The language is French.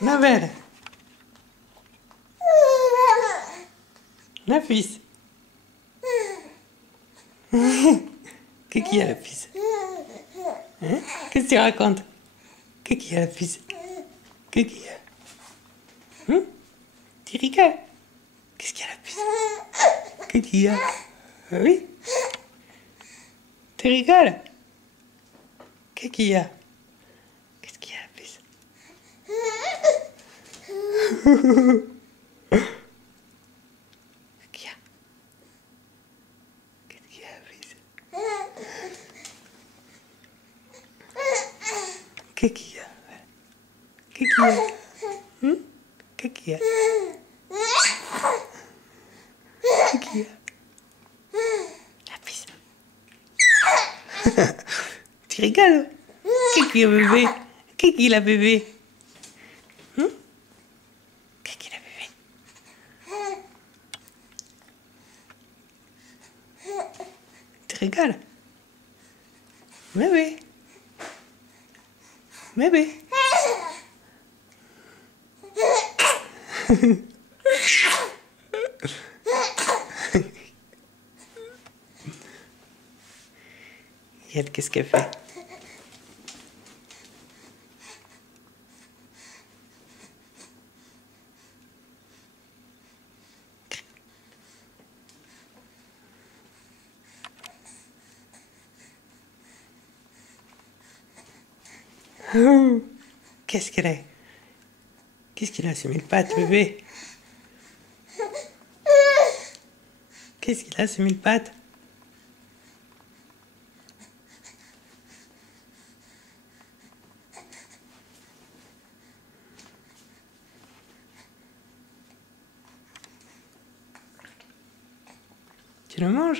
Nabel. Nafis. Qu'est-ce qu'il y a, la fille? Hein? Qu'est-ce que tu racontes? Qu'est-ce qu'il y a, la fille? Qu'est-ce qu'il y a? Tu rigoles? Qu'est-ce qu'il y a, la fille? Qu'est-ce qu'il y a? Oui? Tu rigoles? Qu'est-ce qu'il y a? Qu'est-ce qu'il y a, la fille? Qu'est-ce qu'il y a? Qu'est-ce qu'il y a, la fille? Qu'est-ce qu'il y a? Qu'est-ce qu'il y a? Qu'est-ce qu'il y a? Qu'est-ce qu'il y a? La fille. Tu rigoles? Qu'est-ce qu'il y a, bébé? Qu'est-ce qu'il a, bébé? Qu'est-ce qu'il a, bébé? Tu rigoles? Bébé. Bébé. Et elle, qu'est-ce qu'elle fait? Qu'est-ce qu'elle a? Qu'est-ce qu'il a sur mille pattes, bébé? Qu'est-ce qu'il a sur mille pattes? Tu le manges?